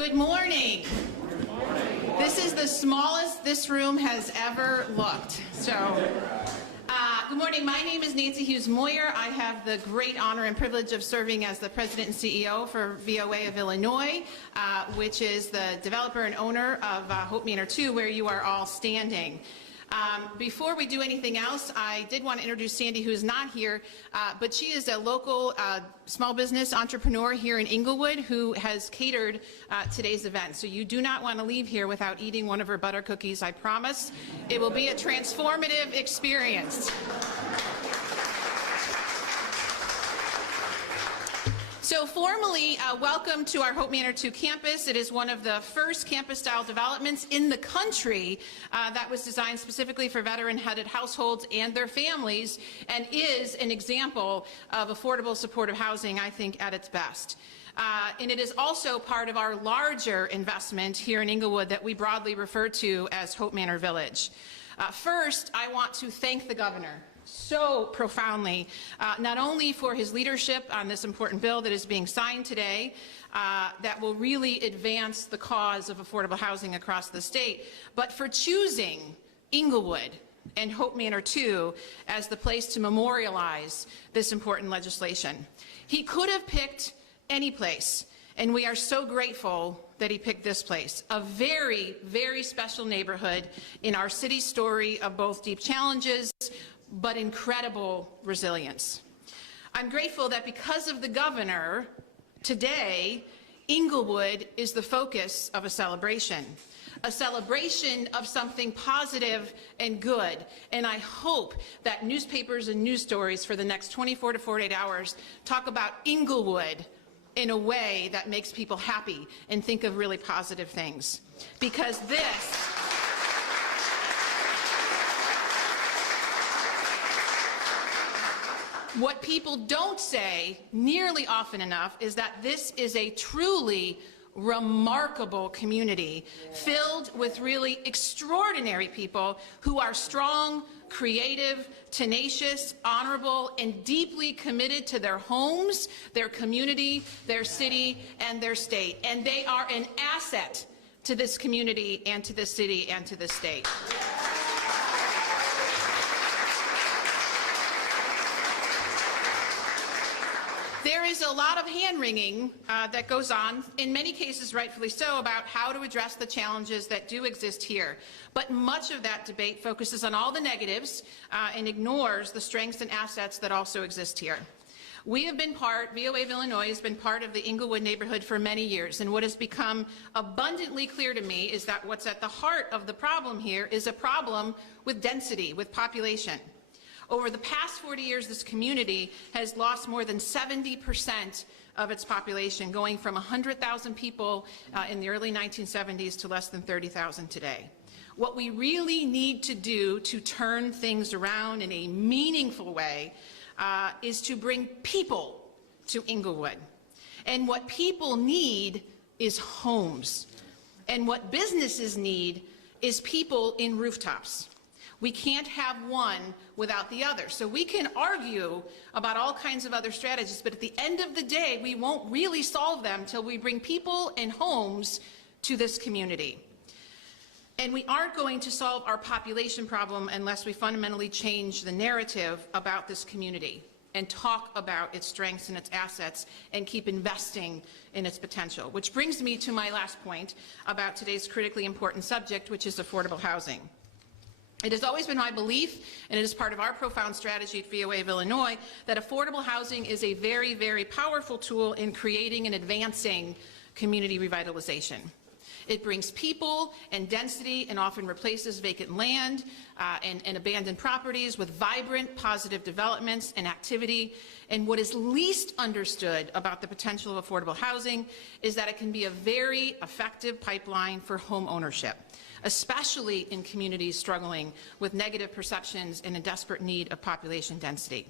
Good morning. This is the smallest this room has ever looked. Good morning. My name is Nancy Hughes Moyer. I have the great honor and privilege of serving as the President and CEO for VOA of Illinois, which is the developer and owner of Hope Manor 2, where you are all standing. Before we do anything else, I did want to introduce Sandy, who is not here, but she is a local small business entrepreneur here in Inglewood who has catered today's event. So you do not want to leave here without eating one of her butter cookies, I promise. It will be a transformative experience. So formally, welcome to our Hope Manor 2 campus. It is one of the first campus-style developments in the country that was designed specifically for veteran-headed households and their families, and is an example of affordable supportive housing, I think, at its best. And it is also part of our larger investment here in Inglewood that we broadly refer to as Hope Manor Village. First, I want to thank the governor so profoundly, not only for his leadership on this important bill that is being signed today, that will really advance the cause of affordable housing across the state, but for choosing Inglewood and Hope Manor 2 as the place to memorialize this important legislation. He could have picked any place, and we are so grateful that he picked this place, a very, very special neighborhood in our city's story of both deep challenges but incredible resilience. I'm grateful that because of the governor, today, Inglewood is the focus of a celebration of something positive and good. And I hope that newspapers and news stories for the next 24 to 48 hours talk about Inglewood in a way that makes people happy and think of really positive things. Because what people don't say nearly often enough is that this is a truly remarkable community filled with really extraordinary people who are strong, creative, tenacious, honorable, and deeply committed to their homes, their community, their city, and their state. And they are an asset to this community and to this city and to this state. There is a lot of hand-wringing that goes on, in many cases rightfully so, about how to address the challenges that do exist here. But much of that debate focuses on all the negatives and ignores the strengths and assets that also exist here. We have been VOA of Illinois has been part of the Inglewood neighborhood for many years, and what has become abundantly clear to me is that what's at the heart of the problem here is a problem with density, with population. Over the past 40 years, this community has lost more than 70% of its population, going from 100,000 people in the early 1970s to less than 30,000 today. What we really need to do to turn things around in a meaningful way is to bring people to Inglewood. And what people need is homes. And what businesses need is people in rooftops. We can't have one without the other. So we can argue about all kinds of other strategies, but at the end of the day, we won't really solve them till we bring people and homes to this community. And we aren't going to solve our population problem unless we fundamentally change the narrative about this community and talk about its strengths and its assets and keep investing in its potential. Which brings me to my last point about today's critically important subject, which is affordable housing. It has always been my belief, and it is part of our profound strategy at VOA of Illinois, that affordable housing is a very, very powerful tool in creating and advancing community revitalization. It brings people and density and often replaces vacant land and abandoned properties with vibrant, positive developments and activity. And what is least understood about the potential of affordable housing is that it can be a very effective pipeline for home ownership, especially in communities struggling with negative perceptions and in desperate need of population density.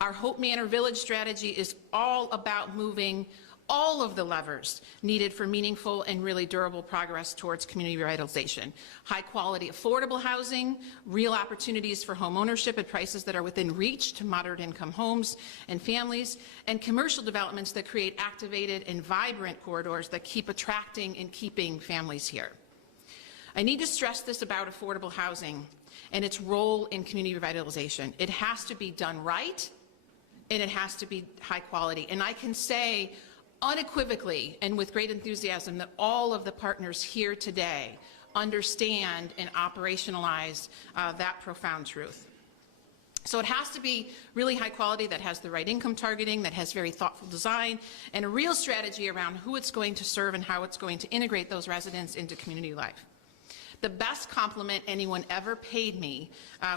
Our Hope Manor Village strategy is all about moving all of the levers needed for meaningful and really durable progress towards community revitalization. High quality, affordable housing, real opportunities for home ownership at prices that are within reach to moderate income homes and families, and commercial developments that create activated and vibrant corridors that keep attracting and keeping families here. I need to stress this about affordable housing and its role in community revitalization. It has to be done right, and it has to be high quality. And I can say unequivocally and with great enthusiasm that all of the partners here today understand and operationalize that profound truth. So it has to be really high quality, that has the right income targeting, that has very thoughtful design, and a real strategy around who it's going to serve and how it's going to integrate those residents into community life. The best compliment anyone ever paid me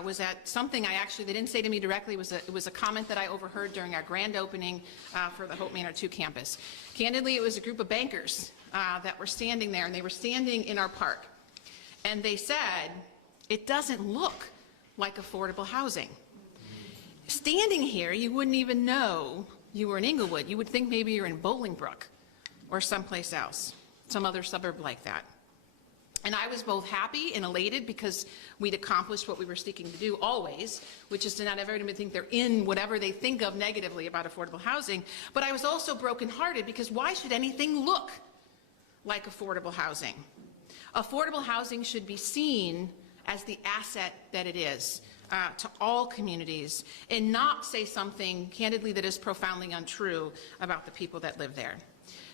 was at something they didn't say to me directly. It was a comment that I overheard during our grand opening for the Hope Manor 2 campus. Candidly, it was a group of bankers that were standing there, and they were standing in our park. And they said, "It doesn't look like affordable housing." Standing here, you wouldn't even know you were in Inglewood. You would think maybe you're in Bolingbrook or someplace else, some other suburb like that. And I was both happy and elated because we'd accomplished what we were seeking to do always, which is to not have everyone think they're in whatever they think of negatively about affordable housing. But I was also brokenhearted because why should anything look like affordable housing? Affordable housing should be seen as the asset that it is to all communities, and not say something, candidly, that is profoundly untrue about the people that live there.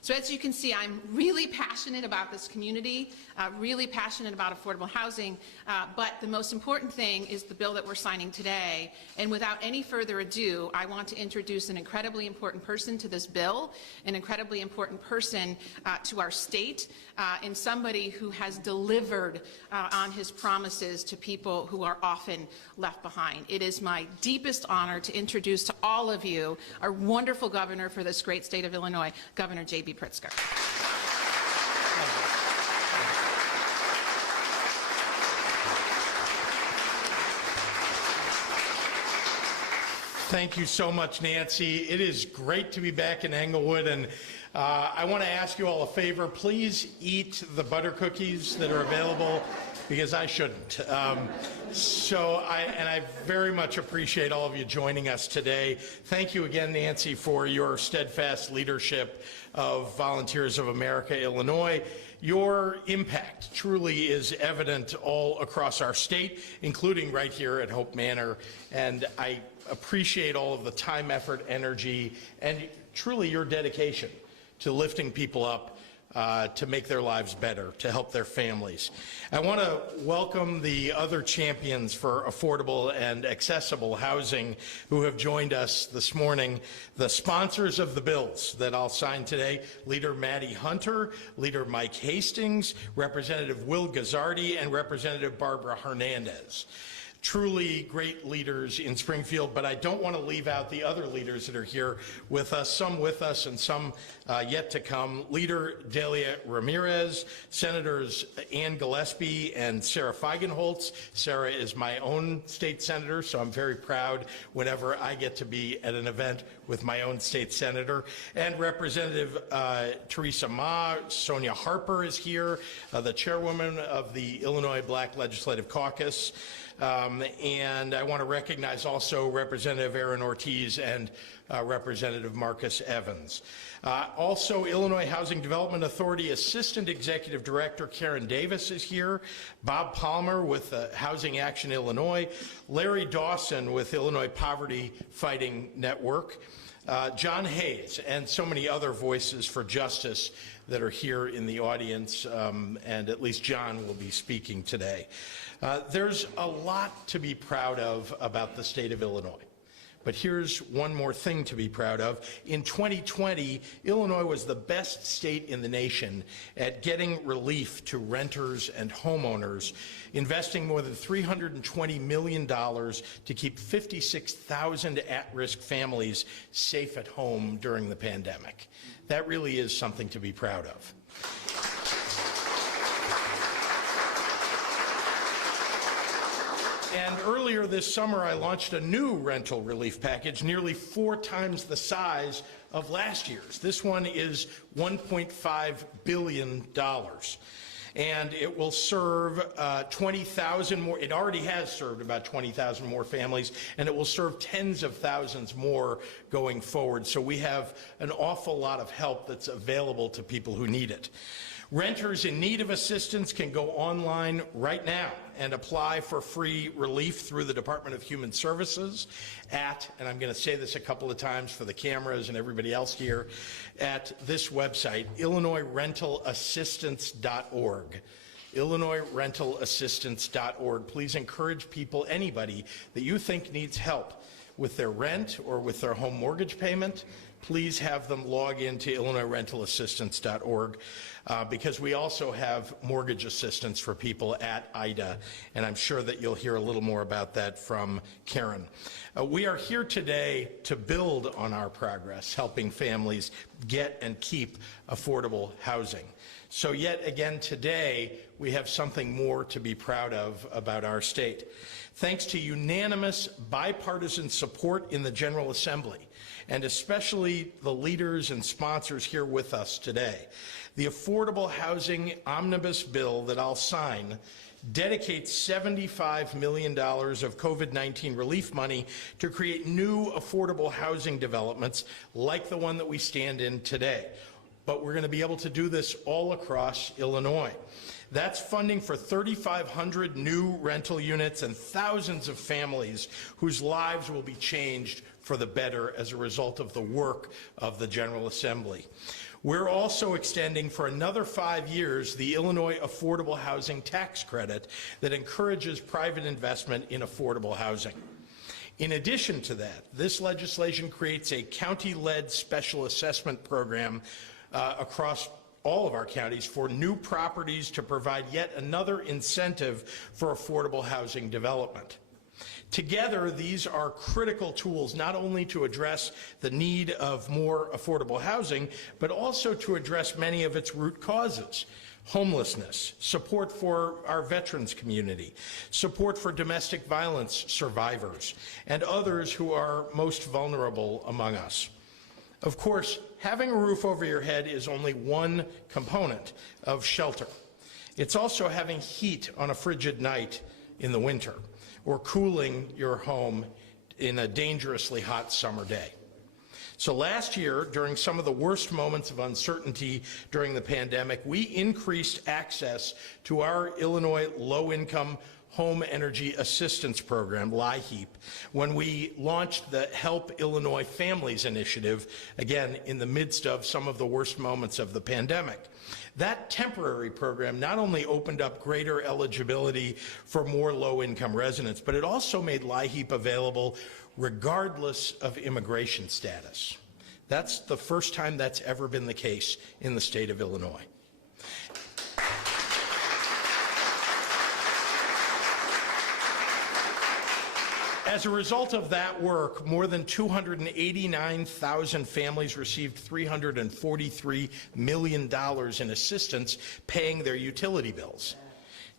So as you can see, I'm really passionate about this community, really passionate about affordable housing, but the most important thing is the bill that we're signing today. And without any further ado, I want to introduce an incredibly important person to this bill, an incredibly important person to our state, and somebody who has delivered on his promises to people who are often left behind. It is my deepest honor to introduce to all of you our wonderful governor for this great state of Illinois, Governor J.B. Pritzker. Thank you so much, Nancy. It is great to be back in Englewood, and I want to ask you all a favor. Please eat the butter cookies that are available, because I shouldn't. I very much appreciate all of you joining us today. Thank you again, Nancy, for your steadfast leadership of Volunteers of America, Illinois. Your impact truly is evident all across our state, including right here at Hope Manor, and I appreciate all of the time, effort, energy, and truly your dedication to lifting people up to make their lives better, to help their families. I want to welcome the other champions for affordable and accessible housing who have joined us this morning. The sponsors of the bills that I'll sign today: Leader Maddie Hunter, Leader Mike Hastings, Representative Will Gazzardi, and Representative Barbara Hernandez. Truly great leaders in Springfield, but I don't want to leave out the other leaders that are here with us, some with us and some yet to come. Leader Delia Ramirez, Senators Ann Gillespie and Sarah Feigenholtz. Sarah is my own state senator, so I'm very proud whenever I get to be at an event with my own state senator. And Representative Teresa Ma. Sonia Harper is here, the chairwoman of the Illinois Black Legislative Caucus. And I want to recognize also Representative Aaron Ortiz and Representative Marcus Evans. Also, Illinois Housing Development Authority Assistant Executive Director Karen Davis is here. Bob Palmer with Housing Action Illinois. Larry Dawson with Illinois Poverty Fighting Network. John Hayes, and so many other voices for justice that are here in the audience, and at least John will be speaking today. There's a lot to be proud of about the state of Illinois. But here's one more thing to be proud of. In 2020, Illinois was the best state in the nation at getting relief to renters and homeowners, investing more than $320 million to keep 56,000 at-risk families safe at home during the pandemic. That really is something to be proud of. And earlier this summer, I launched a new rental relief package, nearly 4 times the size of last year's. This one is $1.5 billion. And it will serve 20,000 more. It already has served about 20,000 more families, and it will serve tens of thousands more going forward. So we have an awful lot of help that's available to people who need it. Renters in need of assistance can go online right now and apply for free relief through the Department of Human Services at, and I'm going to say this a couple of times for the cameras and everybody else here, at this website, IllinoisRentalAssistance.org. IllinoisRentalAssistance.org. Please encourage people, anybody that you think needs help with their rent or with their home mortgage payment, please have them log into IllinoisRentalAssistance.org because we also have mortgage assistance for people at IDA, and I'm sure that you'll hear a little more about that from Karen. We are here today to build on our progress, helping families get and keep affordable housing. So yet again today, we have something more to be proud of about our state. Thanks to unanimous bipartisan support in the General Assembly, and especially the leaders and sponsors here with us today, the Affordable Housing Omnibus Bill that I'll sign dedicates $75 million of COVID-19 relief money to create new affordable housing developments like the one that we stand in today. But we're going to be able to do this all across Illinois. That's funding for 3,500 new rental units and thousands of families whose lives will be changed for the better as a result of the work of the General Assembly. We're also extending for another 5 years the Illinois Affordable Housing Tax Credit that encourages private investment in affordable housing. In addition to that, this legislation creates a county-led special assessment program across all of our counties for new properties to provide yet another incentive for affordable housing development. Together, these are critical tools not only to address the need of more affordable housing, but also to address many of its root causes. Homelessness, support for our veterans community, support for domestic violence survivors, and others who are most vulnerable among us. Of course, having a roof over your head is only one component of shelter. It's also having heat on a frigid night in the winter, or cooling your home in a dangerously hot summer day. So last year, during some of the worst moments of uncertainty during the pandemic, we increased access to our Illinois Low-Income Home Energy Assistance Program, LIHEAP, when we launched the Help Illinois Families Initiative, again, in the midst of some of the worst moments of the pandemic. That temporary program not only opened up greater eligibility for more low-income residents, but it also made LIHEAP available regardless of immigration status. That's the first time that's ever been the case in the state of Illinois. As a result of that work, more than 289,000 families received $343 million in assistance paying their utility bills.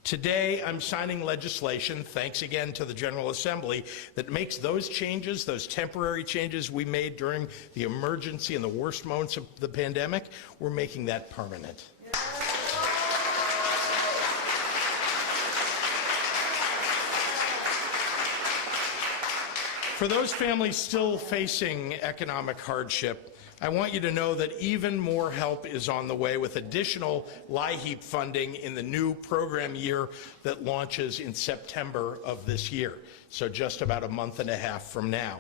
Today, I'm signing legislation, thanks again to the General Assembly, that makes those changes, those temporary changes we made during the emergency and the worst moments of the pandemic, we're making that permanent. For those families still facing economic hardship, I want you to know that even more help is on the way with additional LIHEAP funding in the new program year that launches in September of this year, so just about a month and a half from now.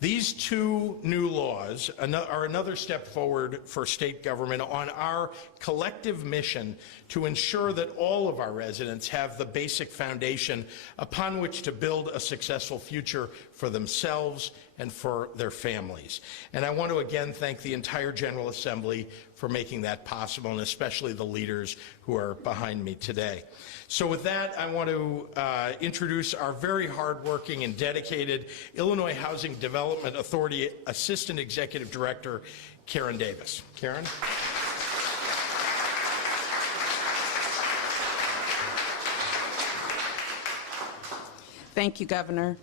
These two new laws are another step forward for state government on our collective mission to ensure that all of our residents have the basic foundation upon which to build a successful future for themselves and for their families. And I want to again thank the entire General Assembly for making that possible, and especially the leaders who are behind me today. So with that, I want to introduce our very hardworking and dedicated Illinois Housing Development Authority Assistant Executive Director, Karen Davis. Karen? Thank you, Governor.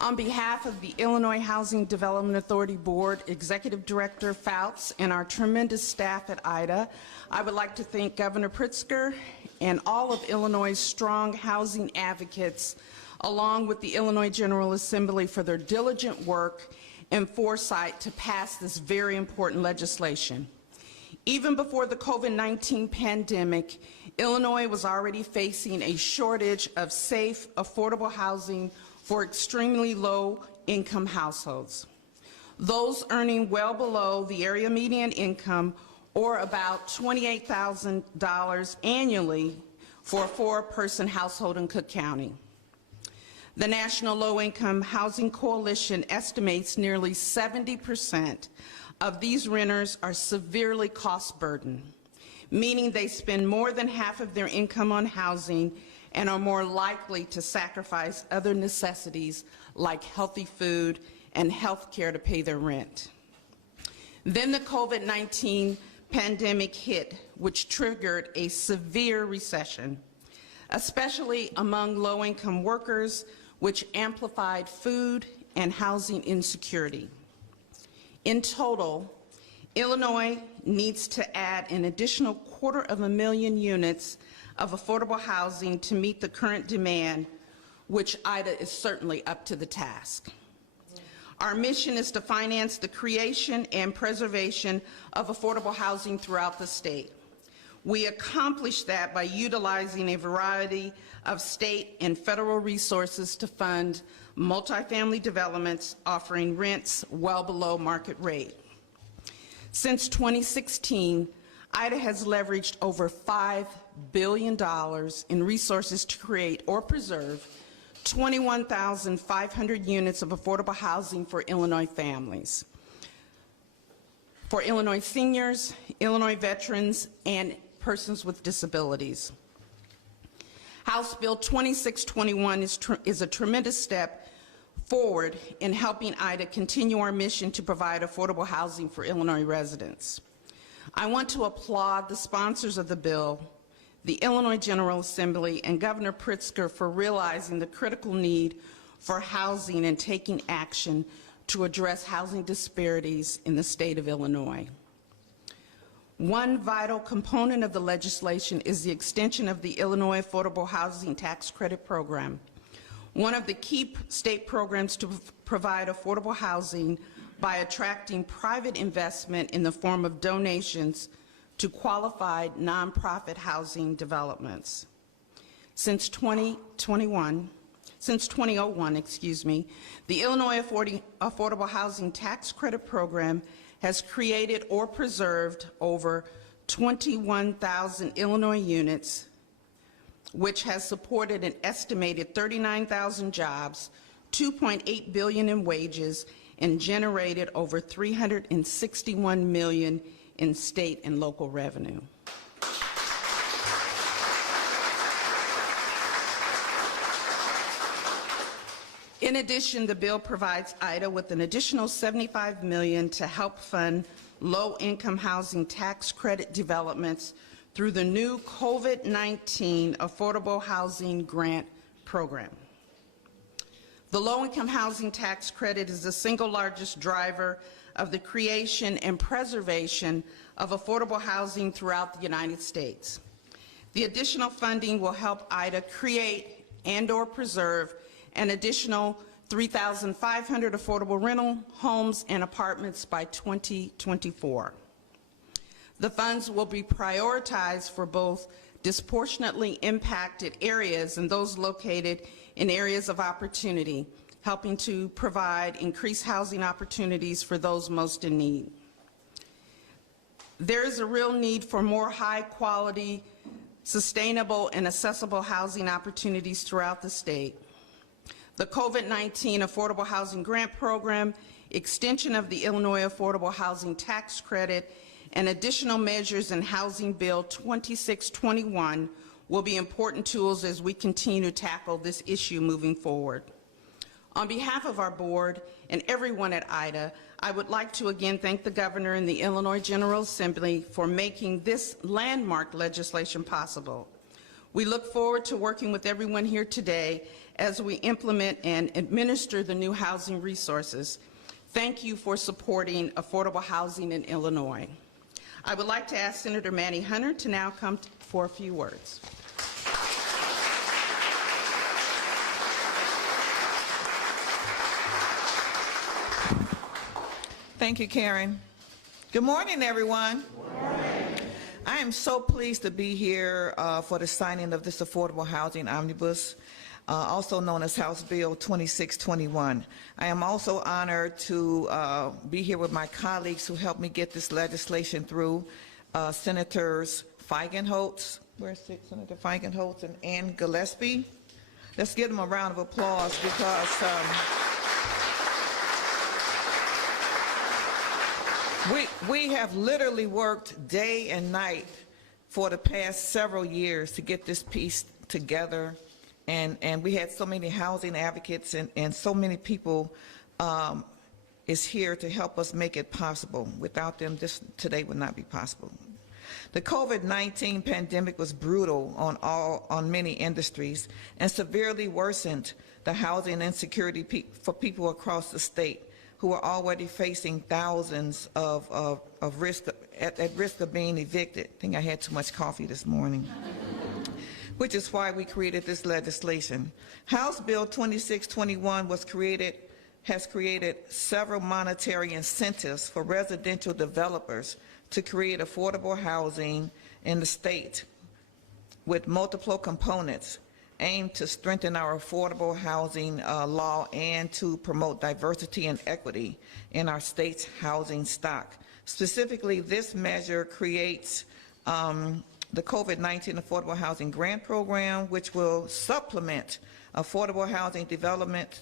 On behalf of the Illinois Housing Development Authority Board, Executive Director Fouts, and our tremendous staff at IDA, I would like to thank Governor Pritzker and all of Illinois' strong housing advocates, along with the Illinois General Assembly, for their diligent work and foresight to pass this very important legislation. Even before the COVID-19 pandemic, Illinois was already facing a shortage of safe, affordable housing for extremely low-income households. Those earning well below the area median income, or about $28,000 annually for a four-person household in Cook County. The National Low-Income Housing Coalition estimates nearly 70% of these renters are severely cost-burdened, meaning they spend more than half of their income on housing and are more likely to sacrifice other necessities like healthy food and health care to pay their rent. Then the COVID-19 pandemic hit, which triggered a severe recession, especially among low-income workers, which amplified food and housing insecurity. In total, Illinois needs to add an additional 250,000 units of affordable housing to meet the current demand, which IDA is certainly up to the task. Our mission is to finance the creation and preservation of affordable housing throughout the state. We accomplish that by utilizing a variety of state and federal resources to fund multifamily developments offering rents well below market rate. Since 2016, IDA has leveraged over $5 billion in resources to create or preserve 21,500 units of affordable housing for Illinois families, for Illinois seniors, Illinois veterans, and persons with disabilities. House Bill 2621 is a tremendous step forward in helping IDA continue our mission to provide affordable housing for Illinois residents. I want to applaud the sponsors of the bill, the Illinois General Assembly, and Governor Pritzker for realizing the critical need for housing and taking action to address housing disparities in the state of Illinois. One vital component of the legislation is the extension of the Illinois Affordable Housing Tax Credit Program, one of the key state programs to provide affordable housing by attracting private investment in the form of donations to qualified nonprofit housing developments. Since 2001, the Illinois Affordable Housing Tax Credit Program has created or preserved over 21,000 Illinois units, which has supported an estimated 39,000 jobs, $2.8 billion in wages, and generated over $361 million in state and local revenue. In addition, the bill provides IDA with an additional $75 million to help fund low-income housing tax credit developments through the new COVID-19 Affordable Housing Grant Program. The low-income housing tax credit is the single largest driver of the creation and preservation of affordable housing throughout the United States. The additional funding will help IDA create and/or preserve an additional 3,500 affordable rental homes and apartments by 2024. The funds will be prioritized for both disproportionately impacted areas and those located in areas of opportunity, helping to provide increased housing opportunities for those most in need. There is a real need for more high-quality, sustainable, and accessible housing opportunities throughout the state. The COVID-19 Affordable Housing Grant Program, extension of the Illinois Affordable Housing Tax Credit, and additional measures in Housing Bill 2621 will be important tools as we continue to tackle this issue moving forward. On behalf of our board and everyone at IDA, I would like to again thank the Governor and the Illinois General Assembly for making this landmark legislation possible. We look forward to working with everyone here today as we implement and administer the new housing resources. Thank you for supporting affordable housing in Illinois. I would like to ask Senator Manny Hunter to now come for a few words. Thank you, Karen. Good morning, everyone. Good morning. I am so pleased to be here for the signing of this Affordable Housing Omnibus, also known as House Bill 2621. I am also honored to be here with my colleagues who helped me get this legislation through, Senators Feigenholtz, where's Senator Feigenholtz, and Ann Gillespie. Let's give them a round of applause because we have literally worked day and night for the past several years to get this piece together, and we had so many housing advocates and so many people is here to help us make it possible. Without them, this today would not be possible. The COVID-19 pandemic was brutal on many industries and severely worsened the housing insecurity for people across the state who are already facing thousands of risk at risk of being evicted. I think I had too much coffee this morning. Which is why we created this legislation. House Bill 2621 has created several monetary incentives for residential developers to create affordable housing in the state with multiple components aimed to strengthen our affordable housing law and to promote diversity and equity in our state's housing stock. Specifically, this measure creates the COVID-19 Affordable Housing Grant Program, which will supplement affordable housing development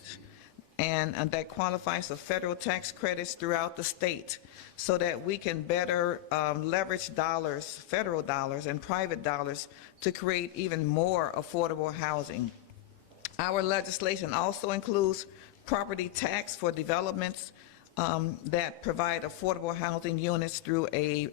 and that qualifies for federal tax credits throughout the state so that we can better leverage dollars, federal dollars and private dollars to create even more affordable housing. Our legislation also includes property tax for developments that provide affordable housing units through a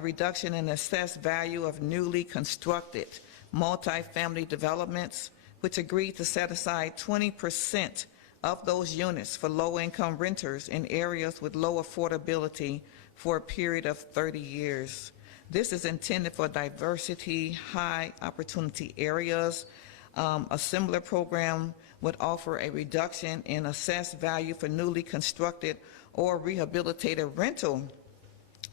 reduction in assessed value of newly constructed multifamily developments, which agreed to set aside 20% of those units for low-income renters in areas with low affordability for a period of 30 years. This is intended for diversity, high opportunity areas. A similar program would offer a reduction in assessed value for newly constructed or rehabilitated rental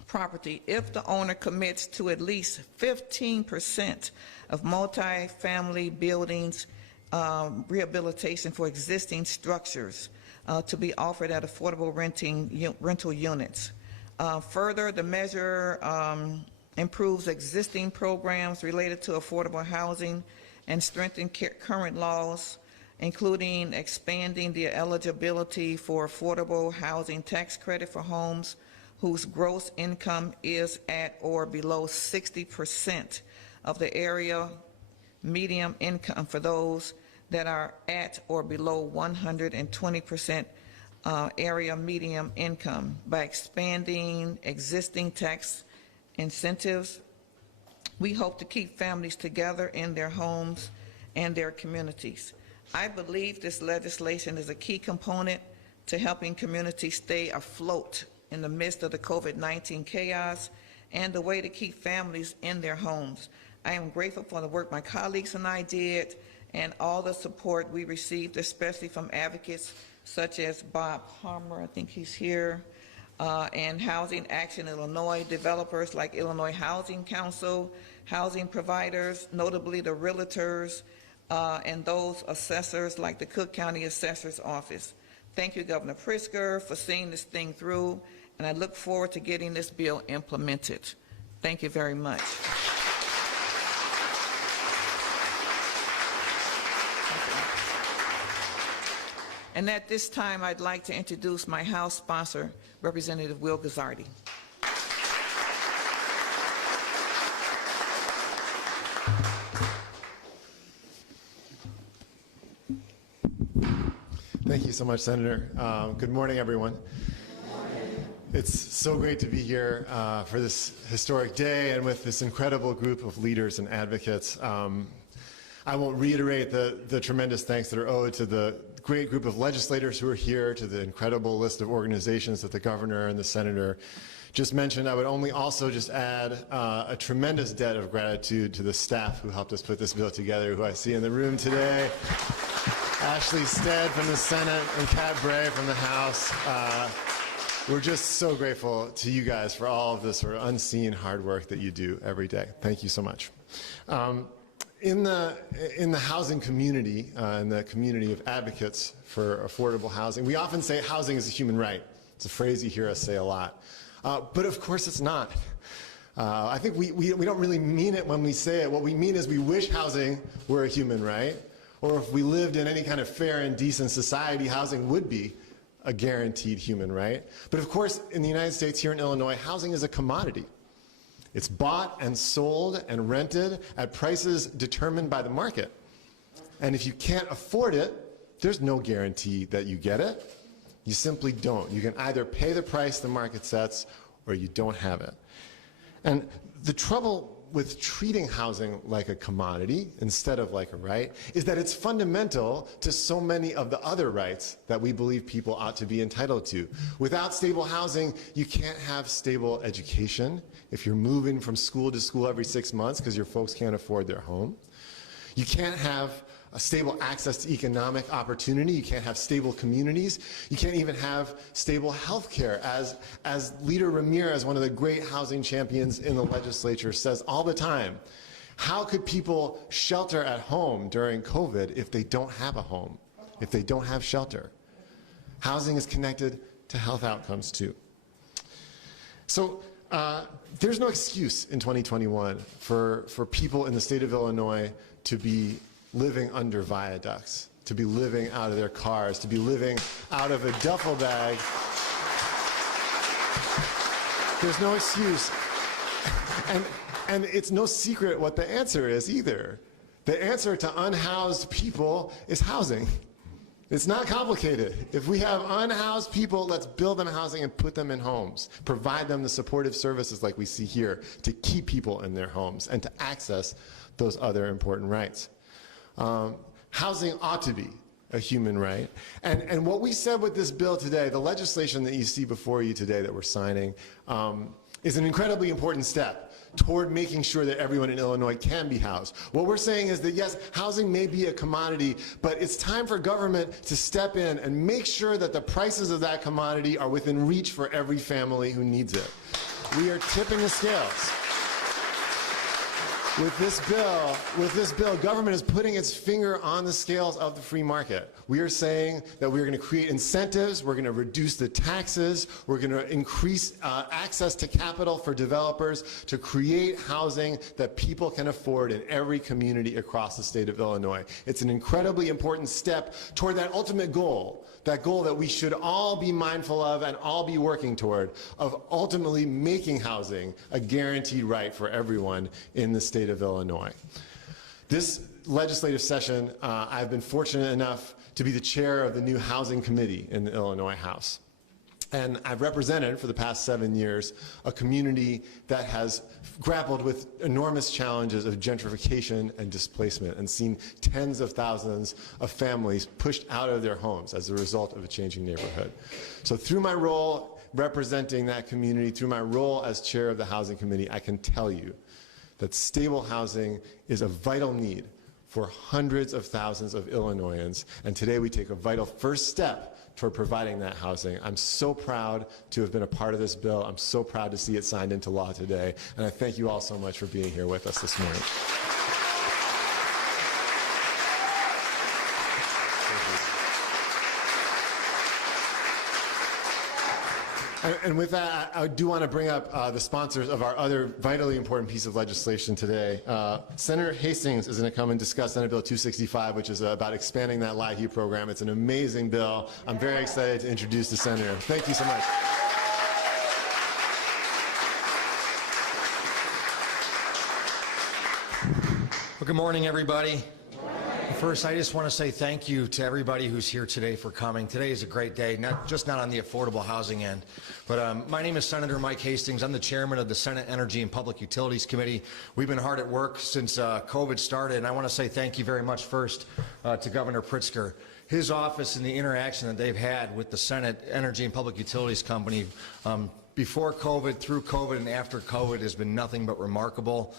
property if the owner commits to at least 15% of multifamily buildings rehabilitation for existing structures to be offered at affordable rental units. Further, the measure improves existing programs related to affordable housing and strengthen current laws, including expanding the eligibility for affordable housing tax credit for homes whose gross income is at or below 60% of the area median income for those that are at or below 120% area median income. By expanding existing tax incentives, we hope to keep families together in their homes and their communities. I believe this legislation is a key component to helping communities stay afloat in the midst of the COVID-19 chaos and the way to keep families in their homes. I am grateful for the work my colleagues and I did and all the support we received, especially from advocates such as Bob Palmer, I think he's here, and Housing Action Illinois, developers like Illinois Housing Council, housing providers, notably the realtors, and those assessors like the Cook County Assessor's Office. Thank you, Governor Pritzker, for seeing this thing through, and I look forward to getting this bill implemented. Thank you very much. And at this time, I'd like to introduce my House sponsor, Representative Will Gazzardi. Thank you so much, Senator. Good morning, everyone. It's so great to be here for this historic day and with this incredible group of leaders and advocates. I won't reiterate the tremendous thanks that are owed to the great group of legislators who are here, to the incredible list of organizations that the governor and the senator just mentioned. I would only also just add a tremendous debt of gratitude to the staff who helped us put this bill together, who I see in the room today. Ashley Stead from the Senate and Kat Bray from the House. We're just so grateful to you guys for all of this sort of unseen hard work that you do every day. Thank you so much. In the housing community, in the community of advocates for affordable housing, we often say housing is a human right. It's a phrase you hear us say a lot. But of course it's not. I think we don't really mean it when we say it. What we mean is we wish housing were a human right, or if we lived in any kind of fair and decent society, housing would be a guaranteed human right. But of course, in the United States, here in Illinois, housing is a commodity. It's bought and sold and rented at prices determined by the market. And if you can't afford it, there's no guarantee that you get it. You simply don't. You can either pay the price the market sets or you don't have it. And the trouble with treating housing like a commodity instead of like a right is that it's fundamental to so many of the other rights that we believe people ought to be entitled to. Without stable housing, you can't have stable education if you're moving from school to school every 6 months because your folks can't afford their home. You can't have a stable access to economic opportunity. You can't have stable communities. You can't even have stable health care. As Leader Ramirez, one of the great housing champions in the legislature, says all the time, how could people shelter at home during COVID if they don't have a home, if they don't have shelter? Housing is connected to health outcomes too. So there's no excuse in 2021 for people in the state of Illinois to be living under viaducts, to be living out of their cars, to be living out of a duffel bag. There's no excuse. And it's no secret what the answer is either. The answer to unhoused people is housing. It's not complicated. If we have unhoused people, let's build them housing and put them in homes. Provide them the supportive services like we see here to keep people in their homes and to access those other important rights. Housing ought to be a human right. And what we said with this bill today, the legislation that you see before you today that we're signing, is an incredibly important step toward making sure that everyone in Illinois can be housed. What we're saying is that yes, housing may be a commodity, but it's time for government to step in and make sure that the prices of that commodity are within reach for every family who needs it. We are tipping the scales. With this bill, government is putting its finger on the scales of the free market. We are saying that we're going to create incentives, we're going to reduce the taxes, we're going to increase access to capital for developers to create housing that people can afford in every community across the state of Illinois. It's an incredibly important step toward that ultimate goal, that we should all be mindful of and all be working toward, of ultimately making housing a guaranteed right for everyone in the state of Illinois. This legislative session, I've been fortunate enough to be the chair of the new Housing Committee in the Illinois House. And I've represented for the past 7 years a community that has grappled with enormous challenges of gentrification and displacement and seen tens of thousands of families pushed out of their homes as a result of a changing neighborhood. So through my role representing that community, through my role as chair of the Housing Committee, I can tell you that stable housing is a vital need for hundreds of thousands of Illinoisans, and today we take a vital first step toward providing that housing. I'm so proud to have been a part of this bill. I'm so proud to see it signed into law today, and I thank you all so much for being here with us this morning. And with that, I do want to bring up the sponsors of our other vitally important piece of legislation today. Senator Hastings is going to come and discuss Senate Bill 265, which is about expanding that LIHEAP program. It's an amazing bill. I'm very excited to introduce the senator. Thank you so much. Well, good morning, everybody. First, I just want to say thank you to everybody who's here today for coming. Today is a great day, not on the affordable housing end. But my name is Senator Mike Hastings. I'm the chairman of the Senate Energy and Public Utilities Committee. We've been hard at work since COVID started, and I want to say thank you very much first to Governor Pritzker. His office and the interaction that they've had with the Senate Energy and Public Utilities Company before COVID, through COVID, and after COVID has been nothing but remarkable.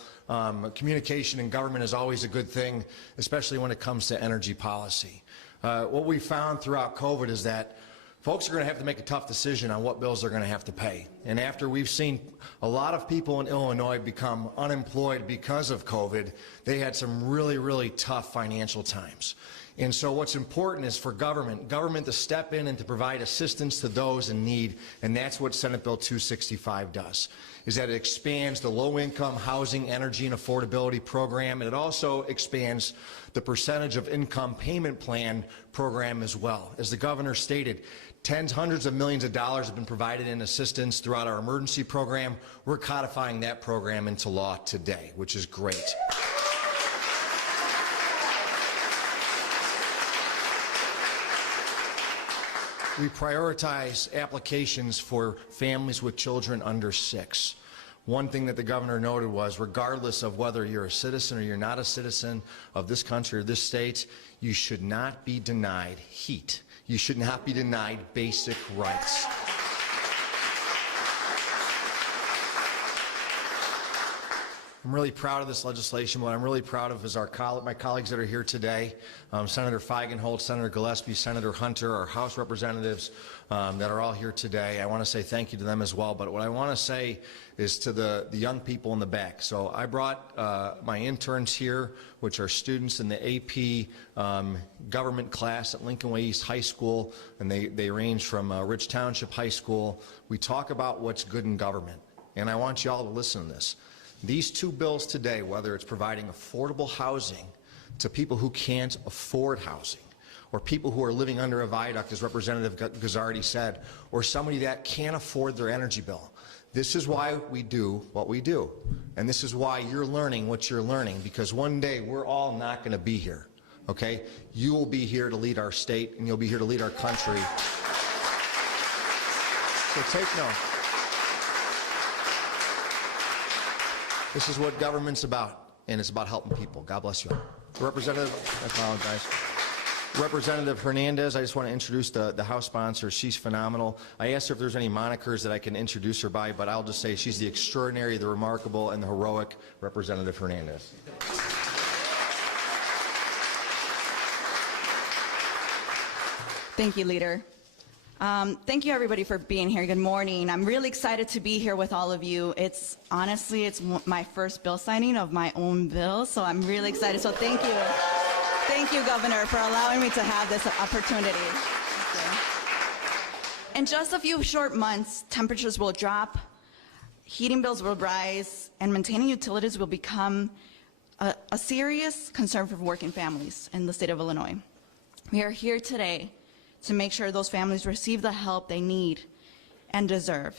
Communication in government is always a good thing, especially when it comes to energy policy. What we found throughout COVID is that folks are going to have to make a tough decision on what bills they're going to have to pay. And after we've seen a lot of people in Illinois become unemployed because of COVID, they had some really, really tough financial times. And so what's important is for government to step in and to provide assistance to those in need, and that's what Senate Bill 265 does, is that it expands the low-income housing, energy, and affordability program, and it also expands the percentage of income payment plan program as well. As the governor stated, hundreds of millions of dollars have been provided in assistance throughout our emergency program. We're codifying that program into law today, which is great. We prioritize applications for families with children under 6. One thing that the governor noted was, regardless of whether you're a citizen or you're not a citizen of this country or this state, you should not be denied heat. You should not be denied basic rights. I'm really proud of this legislation. What I'm really proud of is my colleagues that are here today, Senator Feigenholtz, Senator Gillespie, Senator Hunter, our House representatives that are all here today. I want to say thank you to them as well. But what I want to say is to the young people in the back. So I brought my interns here, which are students in the AP government class at Lincoln Way East High School, and they range from Rich Township High School. We talk about what's good in government, and I want you all to listen to this. These two bills today, whether it's providing affordable housing to people who can't afford housing, or people who are living under a viaduct, as Representative Gazzardi said, or somebody that can't afford their energy bill. This is why we do what we do. And this is why you're learning what you're learning, because one day we're all not going to be here, okay? You will be here to lead our state, and you'll be here to lead our country. So take note. This is what government's about, and it's about helping people. God bless you all. Representative, I apologize. Representative Hernandez, I just want to introduce the House sponsor. She's phenomenal. I asked her if there's any monikers that I can introduce her by, but I'll just say she's the extraordinary, the remarkable, and the heroic Representative Hernandez. Thank you, Leader. Thank you, everybody, for being here. Good morning. I'm really excited to be here with all of you. Honestly, it's my first bill signing of my own bill, so I'm really excited. So thank you. Thank you, Governor, for allowing me to have this opportunity. In just a few short months, temperatures will drop, heating bills will rise, and maintaining utilities will become a serious concern for working families in the state of Illinois. We are here today to make sure those families receive the help they need and deserve.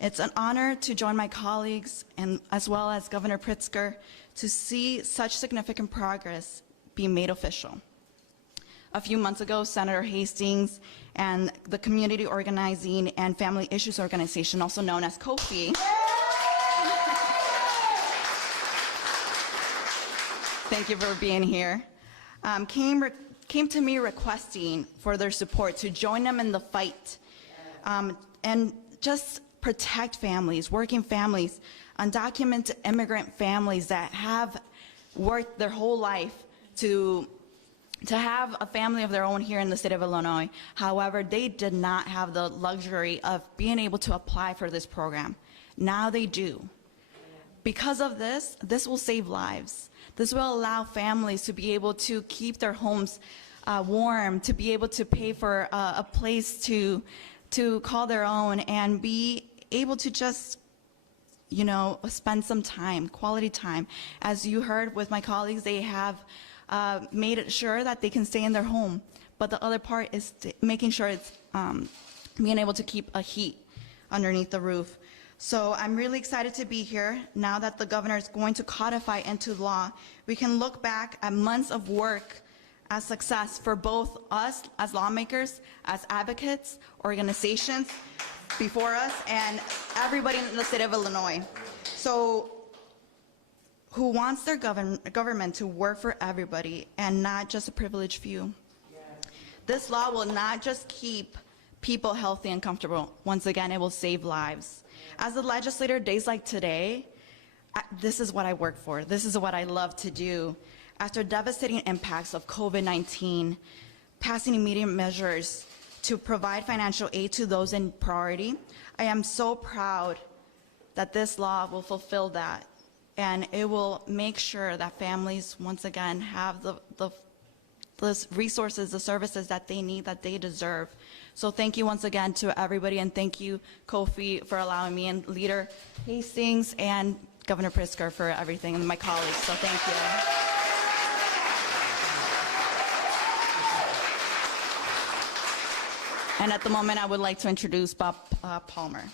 It's an honor to join my colleagues and as well as Governor Pritzker to see such significant progress being made official. A few months ago, Senator Hastings and the Community Organizing and Family Issues Organization, also known as COFI, thank you for being here, came to me requesting for their support to join them in the fight and just protect families, working families, undocumented immigrant families that have worked their whole life to have a family of their own here in the state of Illinois. However, they did not have the luxury of being able to apply for this program. Now they do. Because of this, this will save lives. This will allow families to be able to keep their homes warm, to be able to pay for a place to call their own and be able to just, you know, spend some time, quality time. As you heard with my colleagues, they have made it sure that they can stay in their home. But the other part is making sure it's being able to keep a heat underneath the roof. So I'm really excited to be here. Now that the governor is going to codify into law, we can look back at months of work as success for both us as lawmakers, as advocates, organizations before us, and everybody in the state of Illinois. So, who wants their government to work for everybody and not just a privileged few. This law will not just keep people healthy and comfortable. Once again, it will save lives. As a legislator, days like today, this is what I work for. This is what I love to do. After devastating impacts of COVID-19, passing immediate measures to provide financial aid to those in priority, I am so proud that this law will fulfill that, and it will make sure that families, once again, have the resources, the services that they need, that they deserve. So thank you once again to everybody, and thank you, Kofi, for allowing me, and Leader Hastings and Governor Pritzker for everything, and my colleagues, so thank you. And at the moment, I would like to introduce Bob Palmer.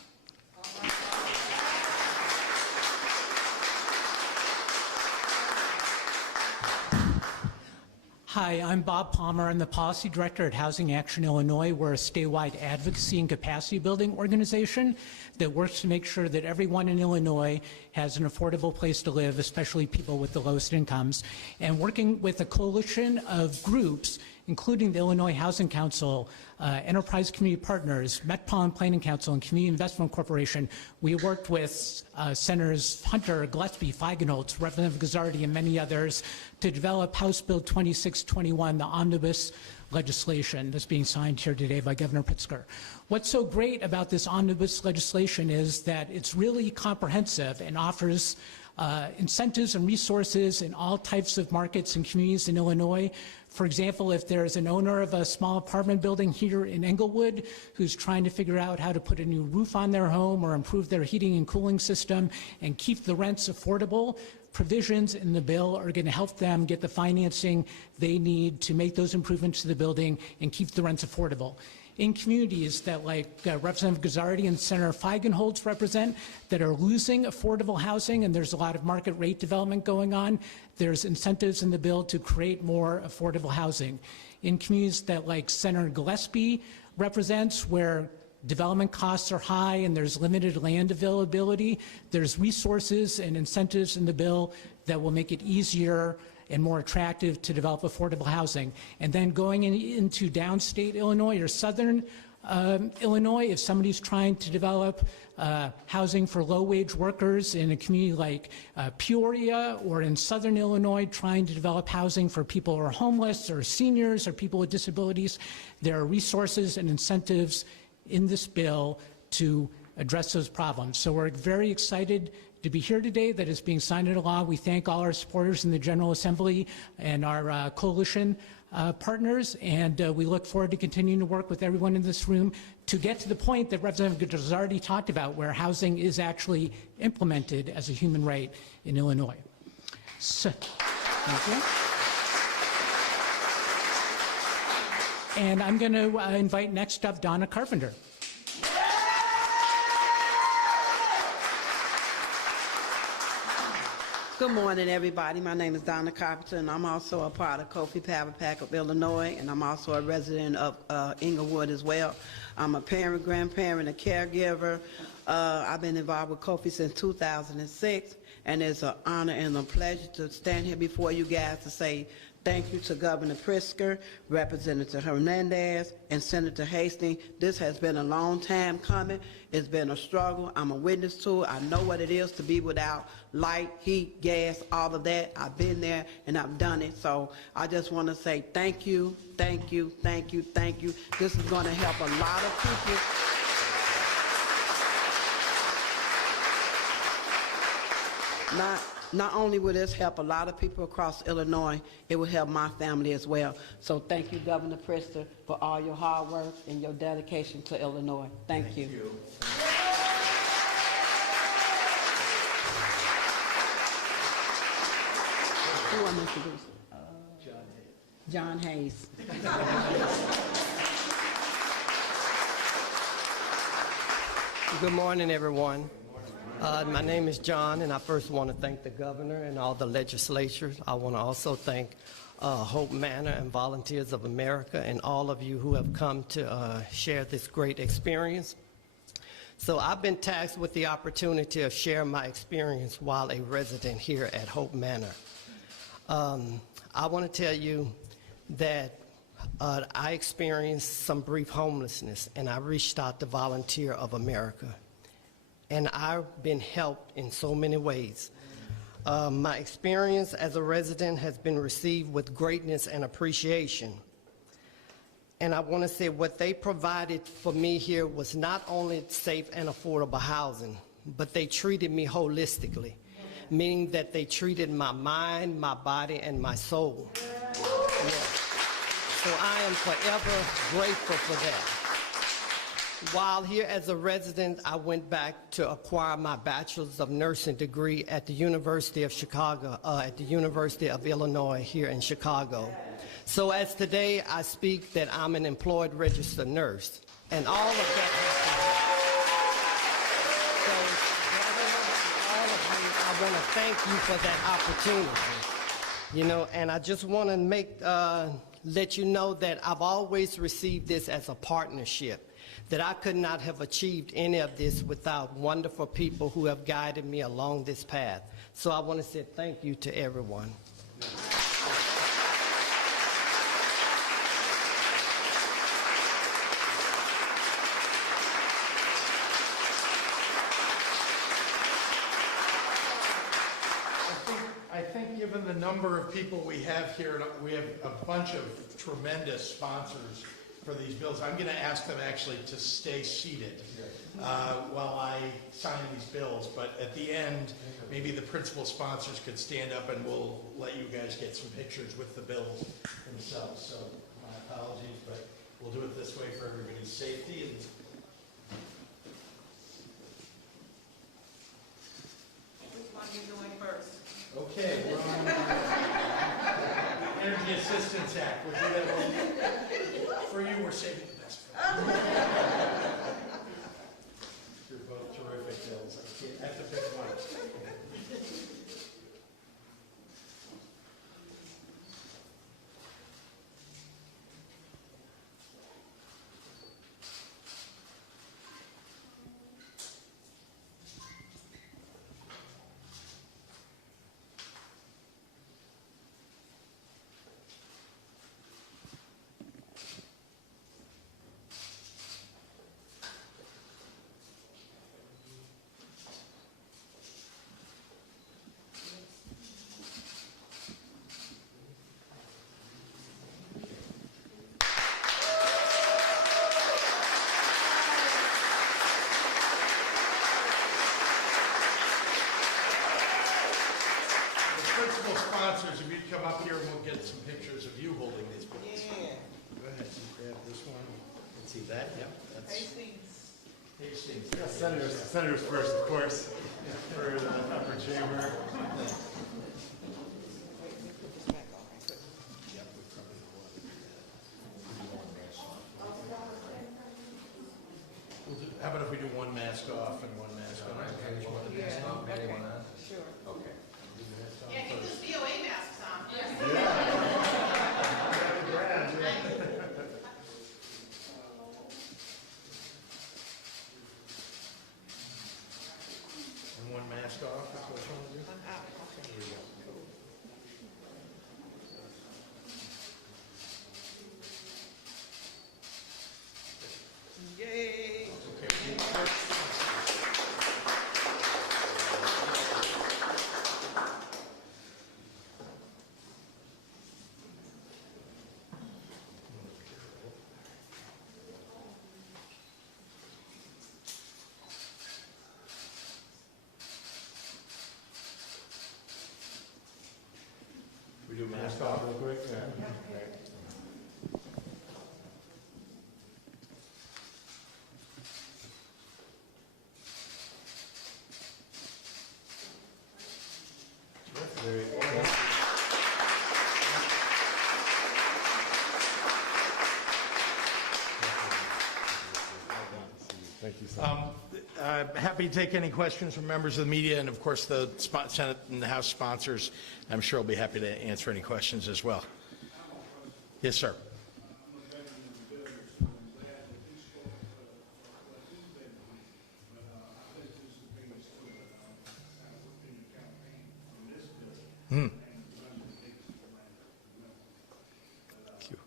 Hi, I'm Bob Palmer. I'm the Policy Director at Housing Action Illinois. We're a statewide advocacy and capacity building organization that works to make sure that everyone in Illinois has an affordable place to live, especially people with the lowest incomes. And working with a coalition of groups, including the Illinois Housing Council, Enterprise Community Partners, Metropolitan Planning Council, and Community Investment Corporation, we worked with Senators Hunter, Gillespie, Feigenholz, Representative Gazzardi, and many others to develop House Bill 2621, the omnibus legislation that's being signed here today by Governor Pritzker. What's so great about this omnibus legislation is that it's really comprehensive and offers incentives and resources in all types of markets and communities in Illinois. For example, if there's an owner of a small apartment building here in Englewood who's trying to figure out how to put a new roof on their home or improve their heating and cooling system and keep the rents affordable, provisions in the bill are going to help them get the financing they need to make those improvements to the building and keep the rents affordable. In communities that, like Representative Gazzardi and Senator Feigenholz represent, that are losing affordable housing, and there's a lot of market rate development going on, there's incentives in the bill to create more affordable housing. In communities that, like Senator Gillespie represents, where development costs are high and there's limited land availability, there's resources and incentives in the bill that will make it easier and more attractive to develop affordable housing. And then going into downstate Illinois or southern Illinois, if somebody's trying to develop housing for low-wage workers in a community like Peoria, or in southern Illinois trying to develop housing for people who are homeless or seniors or people with disabilities, there are resources and incentives in this bill to address those problems. So we're very excited to be here today, that is being signed into law. We thank all our supporters in the General Assembly and our coalition partners, and we look forward to continuing to work with everyone in this room to get to the point that Representative Gazzardi talked about, where housing is actually implemented as a human right in Illinois. So, thank you. And I'm going to invite next up Donna Carpenter. Good morning, everybody. My name is Donna Carpenter, and I'm also a part of Kofi Pack of Illinois, and I'm also a resident of Englewood as well. I'm a parent, grandparent, a caregiver. I've been involved with Kofi since 2006, and it's an honor and a pleasure to stand here before you guys to say thank you to Governor Pritzker, Representative Hernandez, and Senator Hastings. This has been a long time coming. It's been a struggle. I'm a witness to it. I know what it is to be without light, heat, gas, all of that. I've been there and I've done it. So I just want to say thank you, thank you, thank you, thank you. This is going to help a lot of people. Not only will this help a lot of people across Illinois, it will help my family as well. So thank you, Governor Pritzker, for all your hard work and your dedication to Illinois. Thank you. Who want to introduce? John Hayes. Good morning, everyone. My name is John, and I first want to thank the governor and all the legislatures. I want to also thank Hope Manor and Volunteers of America, and all of you who have come to share this great experience. So I've been tasked with the opportunity of sharing my experience while a resident here at Hope Manor. I want to tell you that I experienced some brief homelessness, and I reached out to Volunteer of America. And I've been helped in so many ways. My experience as a resident has been received with greatness and appreciation. And I want to say what they provided for me here was not only safe and affordable housing, but they treated me holistically, meaning that they treated my mind, my body, and my soul. Yes. So I am forever grateful for that. While here as a resident, I went back to acquire my bachelor's of nursing degree at the University of Chicago, at the University of Illinois here in Chicago. So as today, I speak that I'm an employed registered nurse, and all of that has been helped. So, all of you, I want to thank you for that opportunity. You know, and I just want to let you know that I've always received this as a partnership, that I could not have achieved any of this without wonderful people who have guided me along this path. So I want to say thank you to everyone. I think given the number of people we have here, we have a bunch of tremendous sponsors for these bills. I'm going to ask them actually to stay seated while I sign these bills, but at the end, maybe the principal sponsors could stand up and we'll let you guys get some pictures with the bills themselves. So my apologies, but we'll do it this way for everybody's safety. And Which one are you doing first? okay, we're on Energy Assistance Act. We'll do that one. For you, we're saving the best for you. You're both terrific bills. I have to pick one. Principal sponsors, if you'd come up here and we'll get some pictures of you holding these bills. Yeah. Go ahead, grab this one. Let's see that, yep. That's Hastings. Hastings. Yeah, senators first, of course, for the upper chamber. How about if we do one mask off and one mask on? Sure. Okay. Yeah, get those VOA masks on. And one mask off, that's what you want to do? Here you go. Yay. We do mask off real quick? Yeah. There you go. Thank you so much. Happy to take any questions from members of the media, and of course the Senate and the House sponsors, I'm sure will be happy to answer any questions as well. Yes, sir. Hmm. Thank you.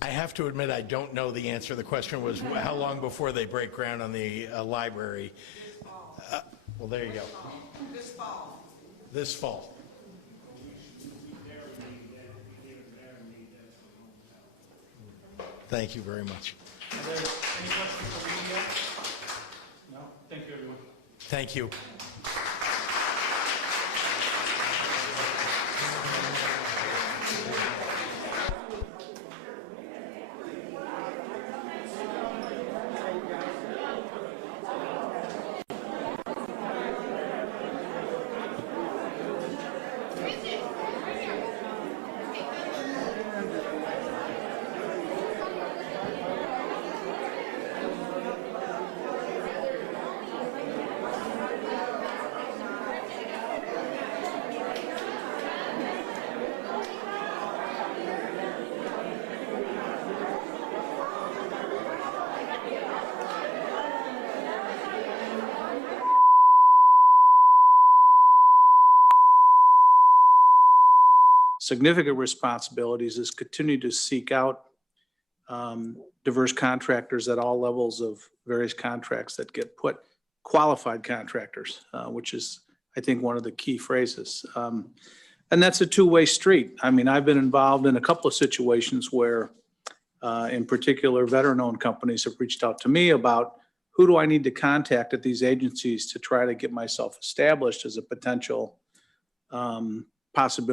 I have to admit, I don't know the answer. The question was how long before they break ground on the library. Well, there you go. This fall. This fall. Thank you very much. Are there any questions from the media? No? Thank you, everyone. Thank you. Significant responsibilities is continue to seek out diverse contractors at all levels of various contracts that get put, qualified contractors, which is, I think, one of the key phrases. And that's a two-way street. I mean, I've been involved in a couple of situations where, in particular, veteran-owned companies have reached out to me about who do I need to contact at these agencies to try to get myself established as a potential possibility